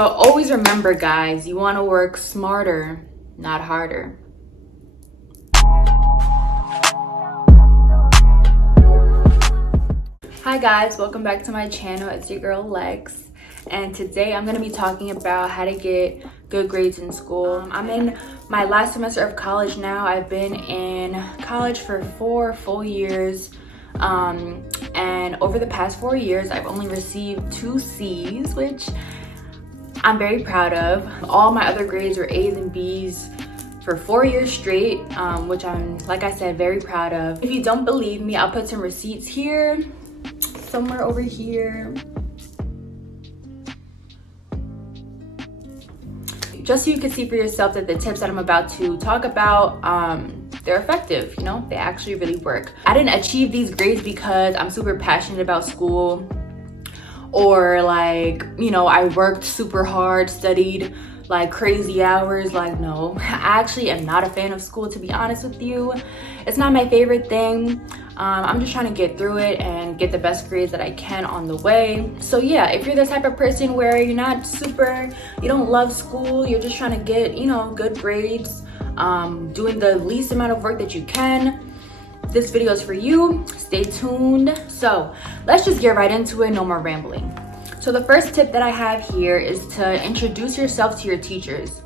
Always remember, guys, you want to work smarter, not harder. Hi guys, welcome back to my channel. It's your girl Lex, and today I'm going to be talking about how to get good grades in school. I'm in my last semester of college now. I've been in college for 4 full years, and over the past 4 years I've only received 2 C's, which I'm very proud of. All my other grades were A's and B's for 4 years straight, which I'm, like I said, very proud of. If you don't believe me, I'll put some receipts here, somewhere over here, just so you can see for yourself that the tips that I'm about to talk about, they're effective, you know, they actually really work. I didn't achieve these grades because I'm super passionate about school, or like, you know, I worked super hard, studied like crazy hours. Like, no, I actually am not a fan of school, to be honest with you. It's not my favorite thing. I'm just trying to get through it and get the best grades that I can on the way. So yeah, if you're the type of person where you're not you don't love school, you're just trying to get, you know, good grades, doing the least amount of work that you can, this video is for you. Stay tuned. So let's just get right into it, no more rambling. So the first tip that I have here is to introduce yourself to your teachers.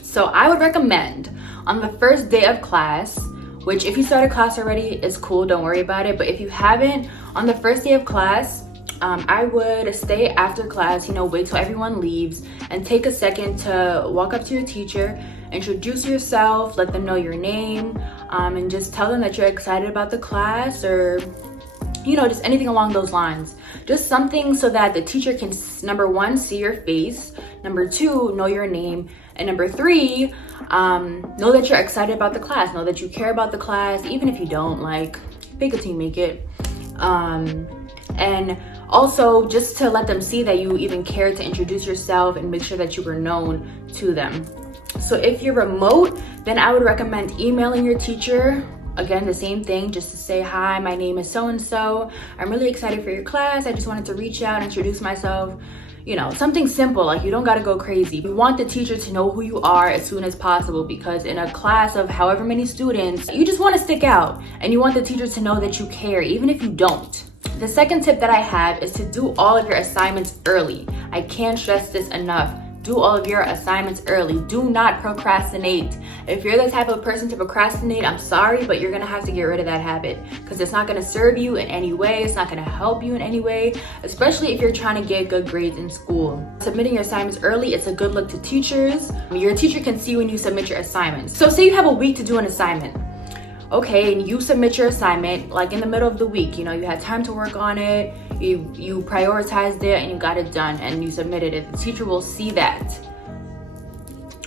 So I would recommend on the first day of class, which if you started class already, it's cool, don't worry about it. But if you haven't, on the first day of class, I would stay after class, you know, wait till everyone leaves and take a second to walk up to your teacher, introduce yourself, let them know your name, and just tell them that you're excited about the class, or, you know, just anything along those lines. Just something so that the teacher can, number 1, see your face, number 2, know your name, and number 3, know that you're excited about the class, know that you care about the class, even if you don't, like, fake it till you make it. And also just to let them see that you even care to introduce yourself and make sure that you were known to them. So if you're remote, then I would recommend emailing your teacher. Again, the same thing, just to say, hi, my name is so-and-so. I'm really excited for your class. I just wanted to reach out, introduce myself. You know, something simple, like you don't gotta go crazy. You want the teacher to know who you are as soon as possible, because in a class of however many students, you just wanna stick out and you want the teacher to know that you care, even if you don't. The second tip that I have is to do all of your assignments early. I can't stress this enough. Do all of your assignments early. Do not procrastinate. If you're the type of person to procrastinate, I'm sorry, but you're gonna have to get rid of that habit, because it's not gonna serve you in any way. It's not gonna help you in any way, especially if you're trying to get good grades in school. Submitting your assignments early, it's a good look to teachers. Your teacher can see when you submit your assignments. So say you have a week to do an assignment. Okay, and you submit your assignment like in the middle of the week, you know, you had time to work on it, you prioritized it and you got it done and you submitted it. The teacher will see that.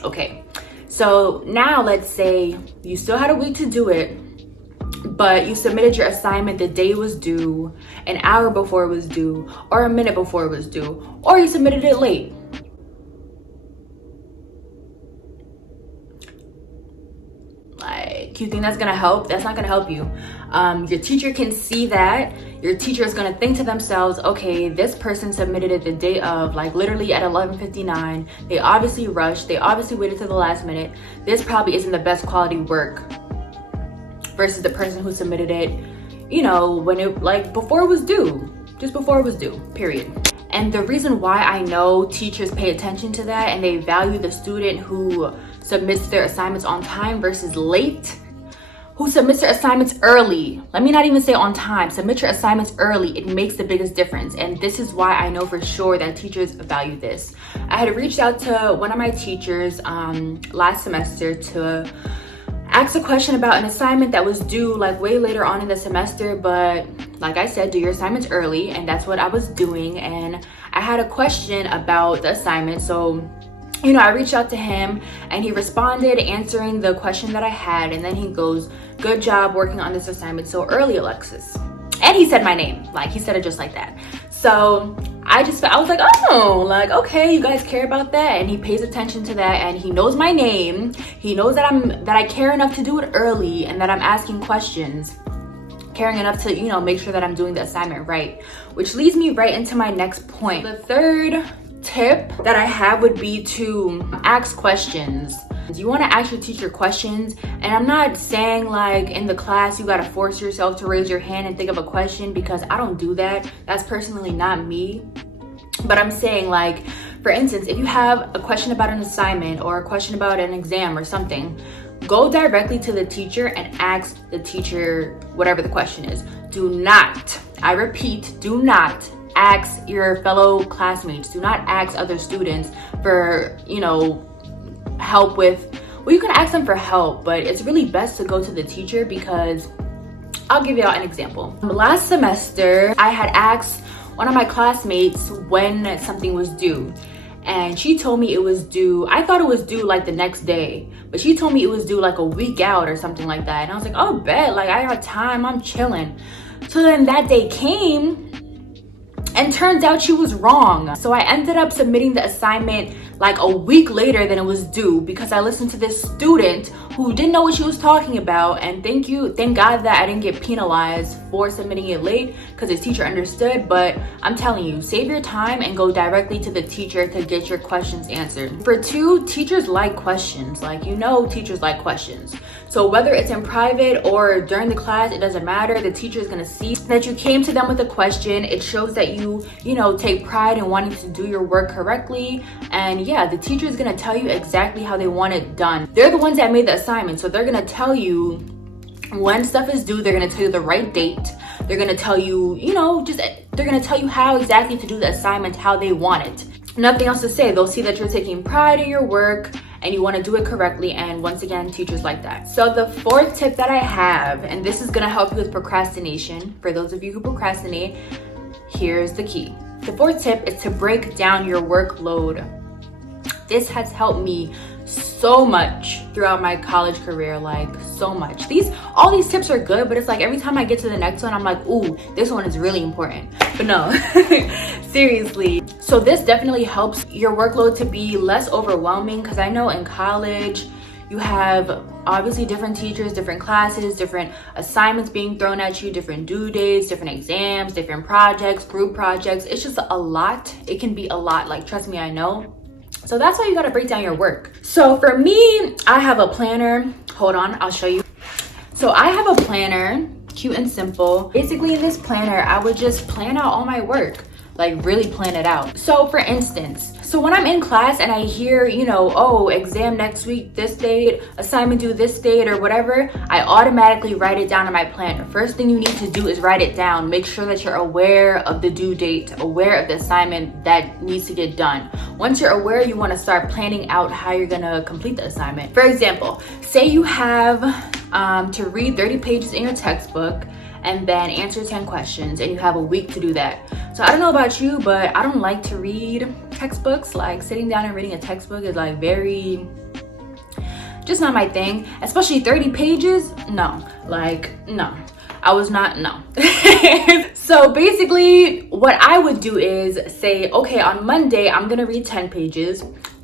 Okay, so now let's say you still had a week to do it, but you submitted your assignment the day it was due, an hour before it was due, or a minute before it was due, or you submitted it late. Like, you think that's gonna help? That's not gonna help you. Your teacher can see that. Your teacher is gonna think to themselves, okay, this person submitted it the day of, like literally at 11:59. They obviously rushed. They obviously waited till the last minute. This probably isn't the best quality work versus the person who submitted it, you know, when it, like, before it was due, just before it was due, period. And the reason why I know teachers pay attention to that and they value the student who submits their assignments on time versus late, who submits their assignments early. Let me not even say on time. Submit your assignments early. It makes the biggest difference. And this is why I know for sure that teachers value this. I had reached out to one of my teachers last semester to ask a question about an assignment that was due like way later on in the semester, but like I said, do your assignments early, and that's what I was doing. And I had a question about the assignment, so, you know, I reached out to him and he responded answering the question that I had, and then he goes, good job working on this assignment so early, Alexis. And he said my name, like he said it just like that. So I was like, oh, like, okay, you guys care about that. And he pays attention to that, and he knows my name. He knows that I care enough to do it early and that I'm asking questions, caring enough to, you know, make sure that I'm doing the assignment right, which leads me right into my next point. The third tip that I have would be to ask questions. You want to ask your teacher questions, and I'm not saying like in the class you got to force yourself to raise your hand and think of a question, because I don't do that. That's personally not me. But I'm saying, like, for instance, if you have a question about an assignment or a question about an exam or something, go directly to the teacher and ask the teacher whatever the question is. Do not, I repeat, do not ask your fellow classmates. Do not ask other students for, help with, well, you can ask them for help, but it's really best to go to the teacher, because I'll give you all an example. Last semester, I had asked one of my classmates when something was due, and she told me it was due, I thought it was due like the next day, but she told me it was due like a week out or something like that. And I was like, oh, bet, like I got time, I'm chilling. So then that day came, and turns out she was wrong. So I ended up submitting the assignment like a week later than it was due, because I listened to this student who didn't know what she was talking about. And thank God that I didn't get penalized for submitting it late, because his teacher understood. But I'm telling you, save your time and go directly to the teacher to get your questions answered. For two, teachers like questions. Like, teachers like questions. So whether it's in private or during the class, it doesn't matter. The teacher is gonna see that you came to them with a question. It shows that you take pride in wanting to do your work correctly. And yeah, the teacher is gonna tell you exactly how they want it done. They're the ones that made the assignment, so they're gonna tell you when stuff is due. They're gonna tell you the right date. They're gonna tell you, they're gonna tell you how exactly to do the assignment, how they want it. Nothing else to say. They'll see that you're taking pride in your work and you want to do it correctly. And once again, teachers like that. So the fourth tip that I have, and this is gonna help you with procrastination, for those of you who procrastinate, here's the key. The fourth tip is to break down your workload. This has helped me so much throughout my college career, like so much. All these tips are good, but it's like every time I get to the next one, I'm like, ooh, this one is really important. But no, seriously. So this definitely helps your workload to be less overwhelming, because I know in college, you have obviously different teachers, different classes, different assignments being thrown at you, different due dates, different exams, different projects, group projects. It's just a lot. It can be a lot, like, trust me, I know. So that's why you gotta break down your work. So for me, I have a planner. Hold on, I'll show you. So I have a planner, cute and simple. Basically in this planner, I would just plan out all my work, like really plan it out. So for instance, when I'm in class and I hear, oh, exam next week, this date, assignment due this date or whatever, I automatically write it down in my planner. First thing you need to do is write it down. Make sure that you're aware of the due date, aware of the assignment that needs to get done. Once you're aware, you want to start planning out how you're gonna complete the assignment. For example, say you have to read 30 pages in your textbook and then answer 10 questions, and you have a week to do that. So I don't know about you, but I don't like to read textbooks. Like, sitting down and reading a textbook is like just not my thing, especially 30 pages. No, I was not, no. So basically what I would do is say, okay, on Monday, I'm gonna read 10 pages.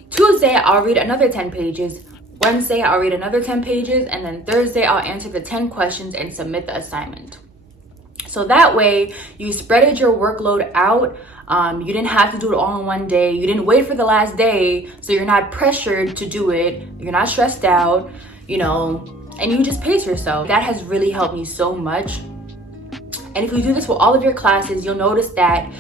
Tuesday, I'll read another 10 pages. Wednesday, I'll read another 10 pages. And then Thursday, I'll answer the 10 questions and submit the assignment. So that way you spreaded your workload out. You didn't have to do it all in one day. You didn't wait for the last day. So you're not pressured to do it. You're not stressed out, and you just pace yourself. That has really helped me so much. And if you do this for all of your classes, you'll notice that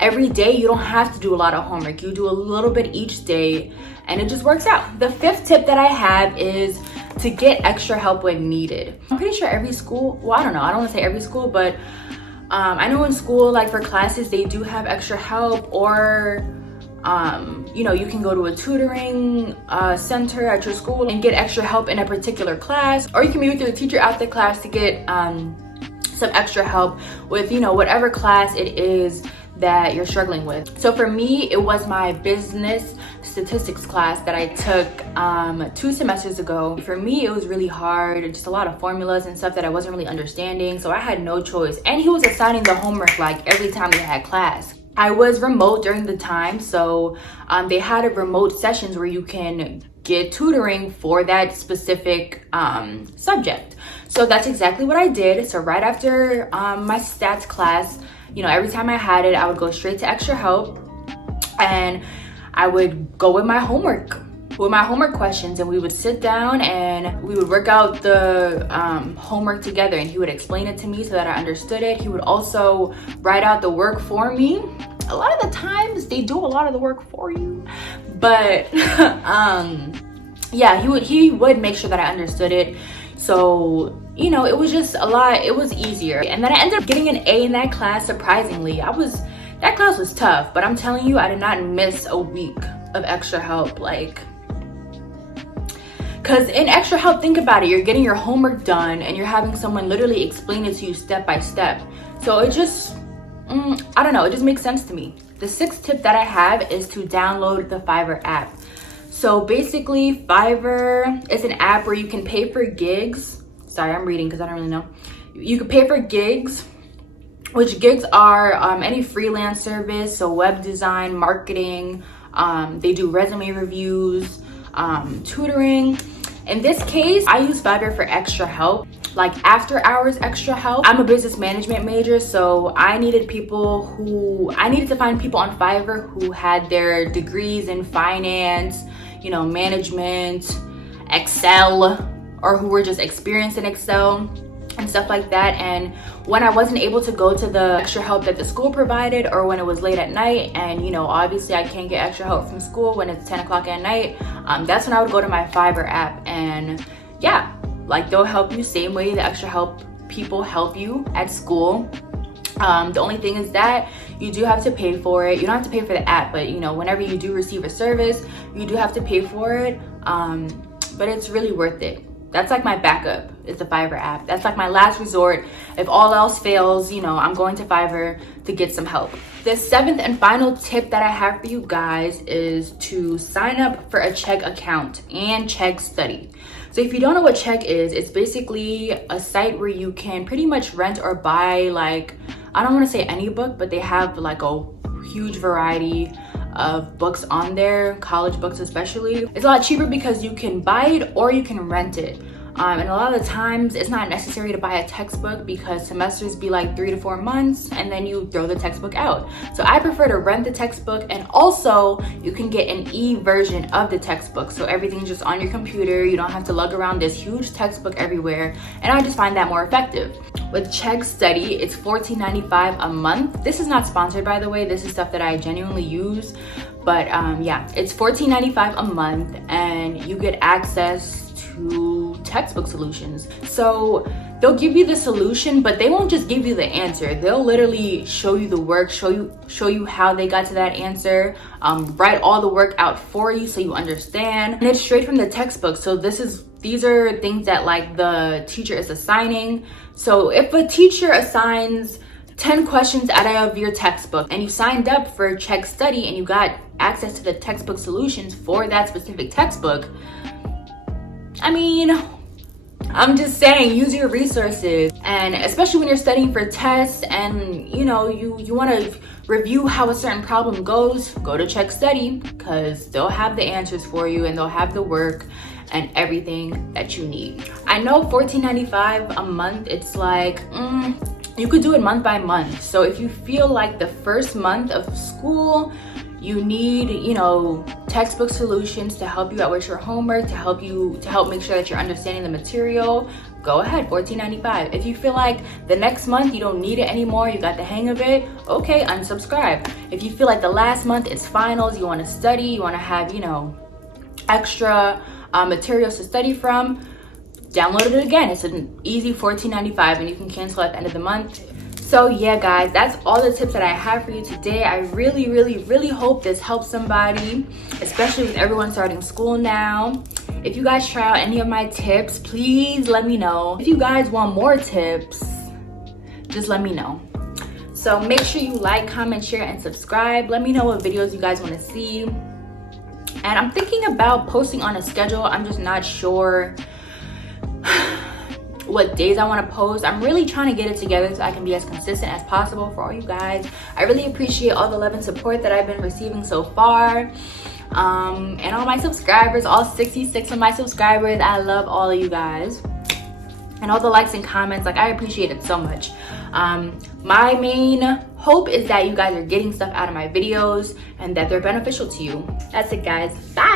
every day you don't have to do a lot of homework. You do a little bit each day and it just works out. The fifth tip that I have is to get extra help when needed. I'm pretty sure every school, well, I don't know, I don't want to say every school, but I know in school, like for classes, they do have extra help, or you can go to a tutoring center at your school and get extra help in a particular class, or you can be with your teacher after class to get some extra help with whatever class it is that you're struggling with. So for me, it was my business statistics class that I took 2 semesters ago. For me, it was really hard, just a lot of formulas and stuff that I wasn't really understanding, so I had no choice. And he was assigning the homework like every time we had class. I was remote during the time, so they had a remote sessions where you can get tutoring for that specific subject. So that's exactly what I did. So right after my stats class, every time I had it, I would go straight to extra help. and I would go with my homework questions, and we would sit down and we would work out the homework together, and he would explain it to me so that I understood it. He would also write out the work for me. A lot of the times they do a lot of the work for you, but yeah, he would make sure that I understood it. So, you know, it was just a lot, it was easier. And then I ended up getting an A in that class, surprisingly. That class was tough, but I'm telling you, I did not miss a week of extra help. Like, because in extra help, think about it, you're getting your homework done and you're having someone literally explain it to you step by step. So it just, I don't know, it just makes sense to me. The sixth tip that I have is to download the Fiverr app. So basically, Fiverr is an app where you can pay for gigs. Sorry, I'm reading because I don't really know. You can pay for gigs, which gigs are any freelance service, so web design, marketing, they do resume reviews, tutoring. In this case, I use Fiverr for extra help, like after hours extra help. I'm a business management major, so I needed to find people on Fiverr who had their degrees in finance, you know, management, Excel, or who were just experienced in Excel and stuff like that. And when I wasn't able to go to the extra help that the school provided, or when it was late at night, and you know, obviously I can't get extra help from school when it's 10 o'clock at night, that's when I would go to my Fiverr app. And yeah, like, they'll help you same way the extra help people help you at school. The only thing is that you do have to pay for it. You don't have to pay for the app, but you know, whenever you do receive a service, you do have to pay for it. But it's really worth it. That's like my backup, is the Fiverr app. That's like my last resort. If all else fails, you know, I'm going to Fiverr to get some help. The seventh and final tip that I have for you guys is to sign up for a Chegg account and Chegg Study. So if you don't know what Chegg is, it's basically a site where you can pretty much rent or buy, like, I don't want to say any book, but they have like a huge variety of books on there, college books especially. It's a lot cheaper because you can buy it or you can rent it. And a lot of the times it's not necessary to buy a textbook because semesters be like 3 to 4 months and then you throw the textbook out. So I prefer to rent the textbook, and also you can get an e-version of the textbook. So everything's just on your computer. You don't have to lug around this huge textbook everywhere. And I just find that more effective. With Chegg Study, it's $14.95 a month. This is not sponsored, by the way. This is stuff that I genuinely use. But yeah, it's $14.95 a month, and you get access to textbook solutions. So they'll give you the solution, but they won't just give you the answer. They'll literally show you the work, show you how they got to that answer, write all the work out for you so you understand. And it's straight from the textbook. So these are things that like the teacher is assigning. So if a teacher assigns 10 questions out of your textbook and you signed up for Chegg Study and you got access to the textbook solutions for that specific textbook, I mean, I'm just saying, use your resources. And especially when you're studying for tests and you know, you want to review how a certain problem goes, go to Chegg Study, because they'll have the answers for you and they'll have the work and everything that you need. I know $14.95 a month, it's like, you could do it month by month. So if you feel like the first month of school, you need, you know, textbook solutions to help you out with your homework, to help make sure that you're understanding the material, go ahead, $14.95. If you feel like the next month you don't need it anymore, you got the hang of it, okay, unsubscribe. If you feel like the last month is finals, you want to study, you want to have, you know, extra materials to study from, download it again. It's an easy $14.95 and you can cancel at the end of the month. So yeah, guys, that's all the tips that I have for you today. I really, really, really hope this helps somebody, especially with everyone starting school now. If you guys try out any of my tips, please let me know. If you guys want more tips, just let me know. So make sure you like, comment, share, and subscribe. Let me know what videos you guys want to see. And I'm thinking about posting on a schedule. I'm just not sure what days I want to post. I'm really trying to get it together so I can be as consistent as possible for all you guys. I really appreciate all the love and support that I've been receiving so far. And all my subscribers, all 66 of my subscribers, I love all of you guys. And all the likes and comments, like, I appreciate it so much. My main hope is that you guys are getting stuff out of my videos and that they're beneficial to you. That's it, guys. Bye.